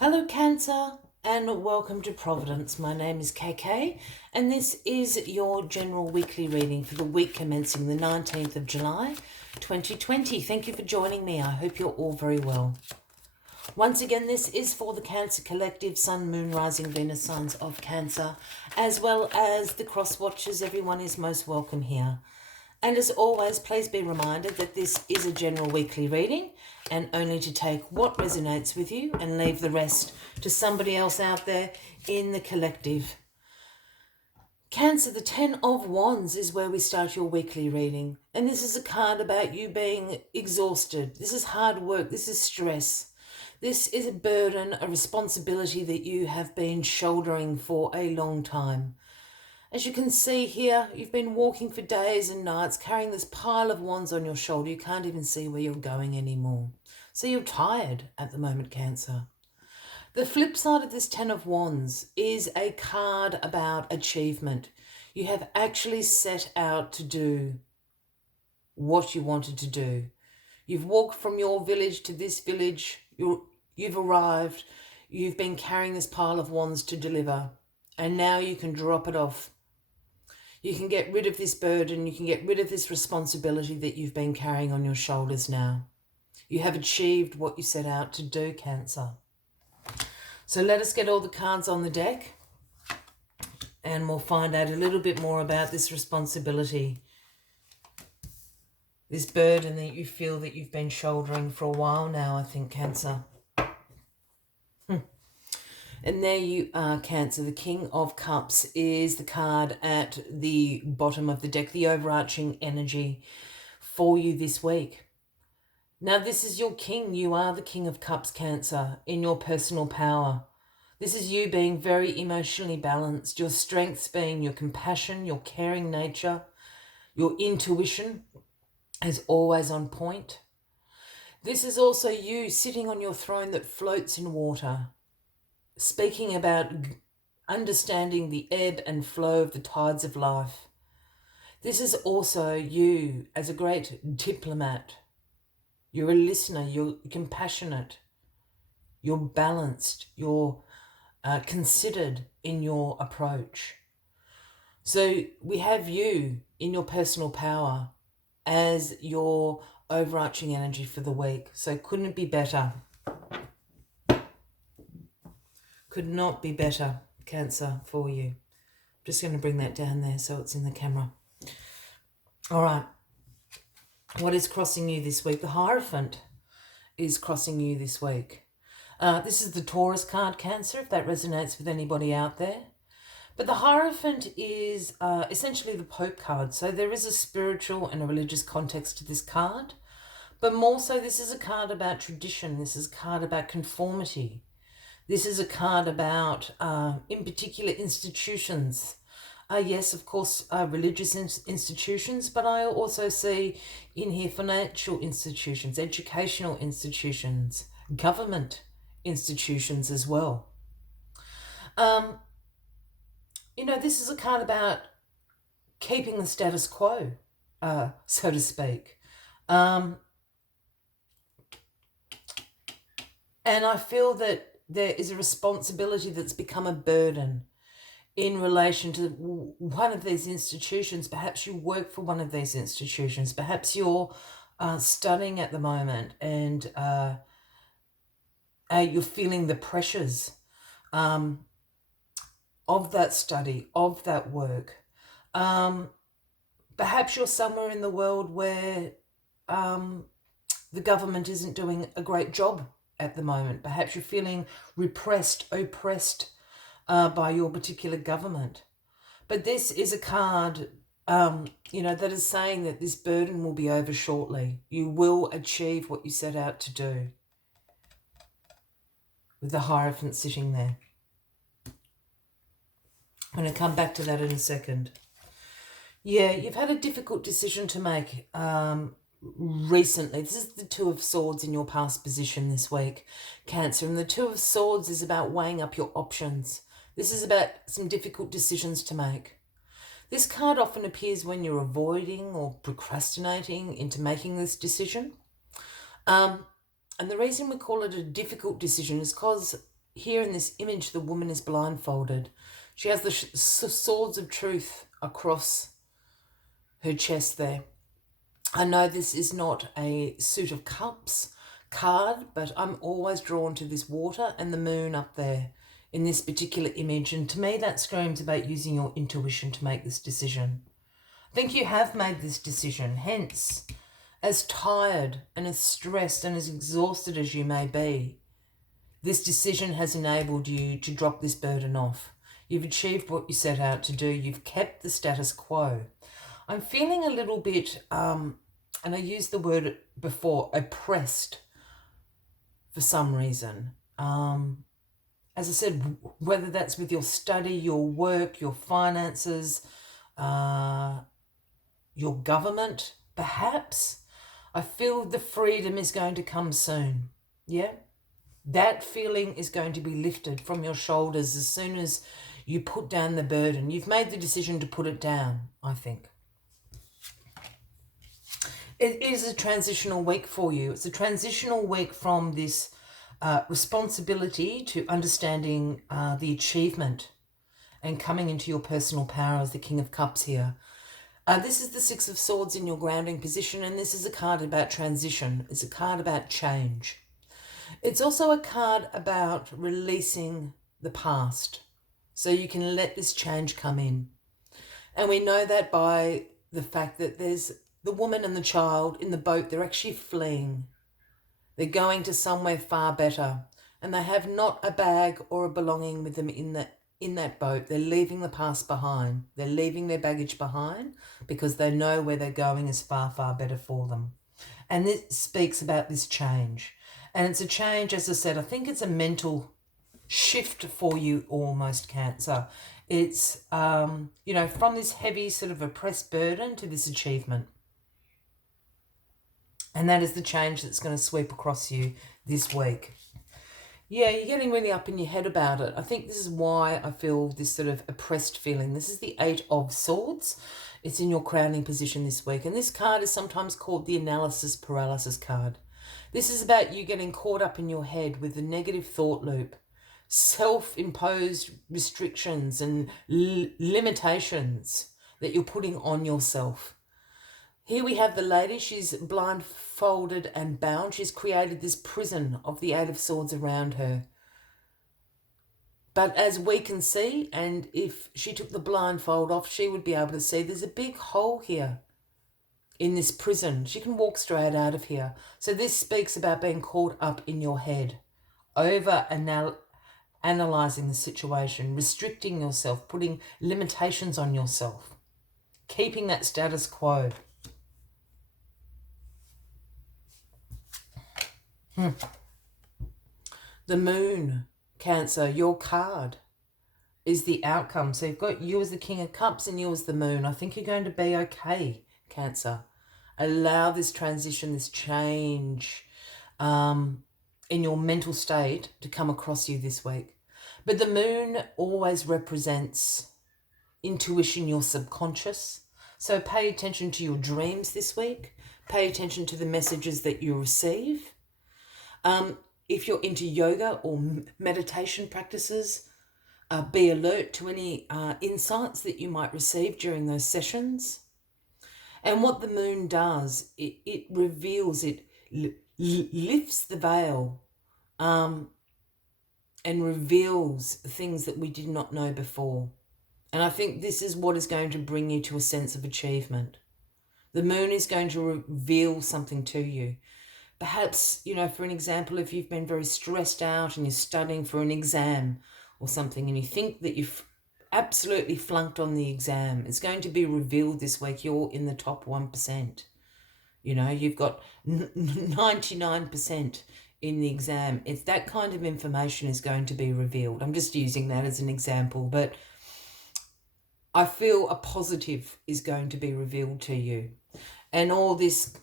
Hello Cancer and welcome to Providence. My name is KK and this is your general weekly reading for the week commencing the 19th of July 2020. Thank you for joining me. I hope you're all very well. Once again, this is for the Cancer Collective, Sun, Moon, Rising, Venus signs of Cancer, as well as the cross watchers. Everyone is most welcome here. And as always, please be reminded that this is a general weekly reading and only to take what resonates with you and leave the rest to somebody else out there in the collective. Cancer, the 10 of Wands is where we start your weekly reading. And this is a card about you being exhausted. This is hard work. This is stress. This is a burden, a responsibility that you have been shouldering for a long time. As you can see here, you've been walking for days and nights carrying this pile of wands on your shoulder. You can't even see where you're going anymore. So you're tired at the moment, Cancer. The flip side of this 10 of Wands is a card about achievement. You have actually set out to do what you wanted to do. You've walked from your village to this village. You've arrived. You've been carrying this pile of wands to deliver. And now you can drop it off. You can get rid of this burden. You can get rid of this responsibility that you've been carrying on your shoulders now. You have achieved what you set out to do, Cancer. So let us get all the cards on the deck and we'll find out a little bit more about this responsibility, this burden that you feel that you've been shouldering for a while now, I think, Cancer. And there you are, Cancer. The King of Cups is the card at the bottom of the deck, the overarching energy for you this week. Now, this is your king. You are the King of Cups, Cancer, in your personal power. This is you being very emotionally balanced, your strengths being your compassion, your caring nature, your intuition is always on point. This is also you sitting on your throne that floats in water, speaking about understanding the ebb and flow of the tides of life. This is also you as a great diplomat. You're a listener, you're compassionate, you're balanced, you're considered in your approach. So we have you in your personal power as your overarching energy for the week. So couldn't it be better? Could not be better, Cancer, for you. I'm just going to bring that down there so it's in the camera. All right. What is crossing you this week? The Hierophant is crossing you this week. This is the Taurus card, Cancer, if that resonates with anybody out there. But the Hierophant is essentially the Pope card. So there is a spiritual and a religious context to this card. But more so, this is a card about tradition. This is a card about conformity. This is a card about, in particular, institutions. Yes, of course, religious institutions, but I also see in here financial institutions, educational institutions, government institutions as well. This is a card about keeping the status quo, so to speak. And I feel that there is a responsibility that's become a burden in relation to one of these institutions. Perhaps you work for one of these institutions. Perhaps you're studying at the moment and you're feeling the pressures of that study, of that work. Perhaps you're somewhere in the world where the government isn't doing a great job at the moment. Perhaps you're feeling repressed, oppressed by your particular government. But this is a card, that is saying that this burden will be over shortly. You will achieve what you set out to do. With the Hierophant sitting there. I'm going to come back to that in a second. Yeah, you've had a difficult decision to make recently. This is the Two of Swords in your past position this week, Cancer. And the Two of Swords is about weighing up your options. This is about some difficult decisions to make. This card often appears when you're avoiding or procrastinating into making this decision. And the reason we call it a difficult decision is because here in this image, the woman is blindfolded. She has the swords of truth across her chest there. I know this is not a suit of cups card, but I'm always drawn to this water and the moon up there in this particular image. And to me, that screams about using your intuition to make this decision. I think you have made this decision. Hence, as tired and as stressed and as exhausted as you may be, this decision has enabled you to drop this burden off. You've achieved what you set out to do. You've kept the status quo. I'm feeling a little bit, and I used the word before, oppressed for some reason. As I said, whether that's with your study, your work, your finances, your government, perhaps. I feel the freedom is going to come soon. Yeah? That feeling is going to be lifted from your shoulders as soon as you put down the burden. You've made the decision to put it down, I think. It is a transitional week for you. It's a transitional week from this responsibility to understanding the achievement and coming into your personal power as the King of Cups here. This is the Six of Swords in your grounding position, and this is a card about transition. It's a card about change. It's also a card about releasing the past so you can let this change come in. And we know that by the fact that there's the woman and the child in the boat. They're actually fleeing. They're going to somewhere far better, and they have not a bag or a belonging with them in that boat. They're leaving the past behind. They're leaving their baggage behind because they know where they're going is far, far better for them. And this speaks about this change. And it's a change, as I said, I think it's a mental shift for you almost, Cancer. It's, from this heavy sort of oppressed burden to this achievement. And that is the change that's going to sweep across you this week. Yeah, you're getting really up in your head about it. I think this is why I feel this sort of oppressed feeling. This is the Eight of Swords. It's in your crowning position this week. And this card is sometimes called the analysis paralysis card. This is about you getting caught up in your head with the negative thought loop, self-imposed restrictions and limitations that you're putting on yourself. Here we have the lady. She's blindfolded and bound. She's created this prison of the Eight of Swords around her. But as we can see, and if she took the blindfold off, she would be able to see there's a big hole here in this prison. She can walk straight out of here. So this speaks about being caught up in your head, analysing the situation, restricting yourself, putting limitations on yourself, keeping that status quo. The moon, Cancer, your card is the outcome. So you've got you as the King of Cups and you as the moon. I think you're going to be okay, Cancer. Allow this transition, this change in your mental state to come across you this week. But the moon always represents intuition, your subconscious. So pay attention to your dreams this week. Pay attention to the messages that you receive. If you're into yoga or meditation practices, be alert to any insights that you might receive during those sessions. And what the moon does, it reveals, it lifts the veil and reveals things that we did not know before. And I think this is what is going to bring you to a sense of achievement. The moon is going to reveal something to you. Perhaps, for an example, if you've been very stressed out and you're studying for an exam or something and you think that you've absolutely flunked on the exam, it's going to be revealed this week. You're in the top 1%. You've got 99% in the exam. It's that kind of information is going to be revealed. I'm just using that as an example, but I feel a positive is going to be revealed to you. And all this,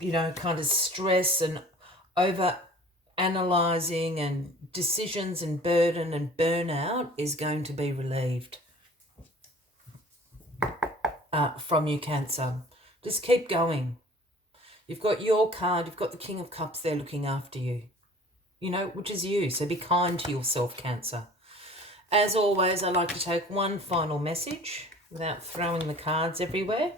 kind of stress and over analysing and decisions and burden and burnout is going to be relieved from you, Cancer. Just keep going. You've got your card. You've got the King of Cups there looking after you. which is you. So be kind to yourself, Cancer. As always, I like to take one final message without throwing the cards everywhere.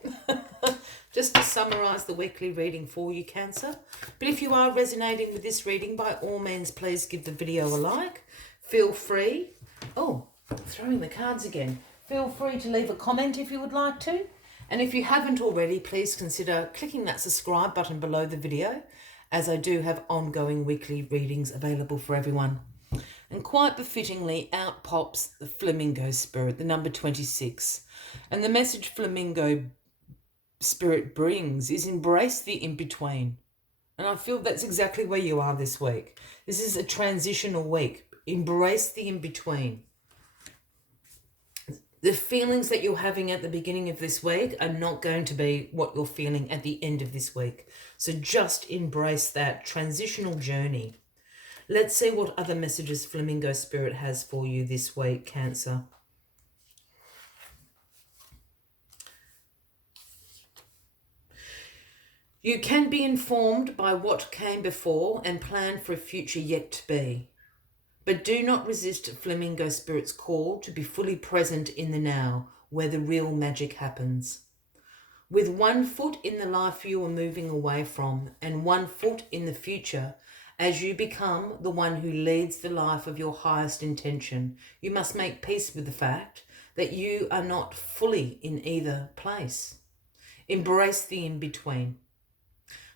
Just to summarise the weekly reading for you, Cancer. But if you are resonating with this reading, by all means, please give the video a like. Feel free. Oh, throwing the cards again. Feel free to leave a comment if you would like to. And if you haven't already, please consider clicking that subscribe button below the video, as I do have ongoing weekly readings available for everyone. And quite befittingly, out pops the Flamingo Spirit, the number 26. And the message Flamingo Spirit brings is embrace the in-between. And I feel that's exactly where you are this week. This is a transitional week. Embrace the in-between. The feelings that you're having at the beginning of this week are not going to be what you're feeling at the end of this week. So just embrace that transitional journey. Let's see what other messages Flamingo Spirit has for you this week, Cancer. You can be informed by what came before and plan for a future yet to be. But do not resist Flamingo Spirit's call to be fully present in the now, where the real magic happens. With one foot in the life you are moving away from and one foot in the future, as you become the one who leads the life of your highest intention, you must make peace with the fact that you are not fully in either place. Embrace the in-between.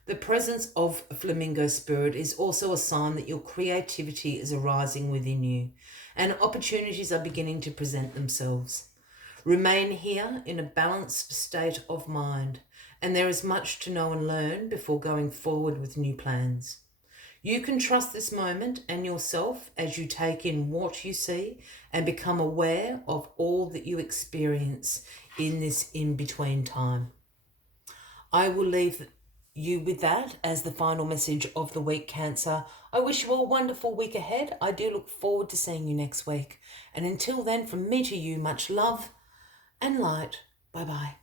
The presence of Flamingo Spirit is also a sign that your creativity is arising within you and opportunities are beginning to present themselves. Remain here in a balanced state of mind, and there is much to know and learn before going forward with new plans. You can trust this moment and yourself as you take in what you see and become aware of all that you experience in this in-between time. I will leave you with that as the final message of the week, Cancer. I wish you a wonderful week ahead. I do look forward to seeing you next week. And until then, from me to you, much love and light. Bye-bye.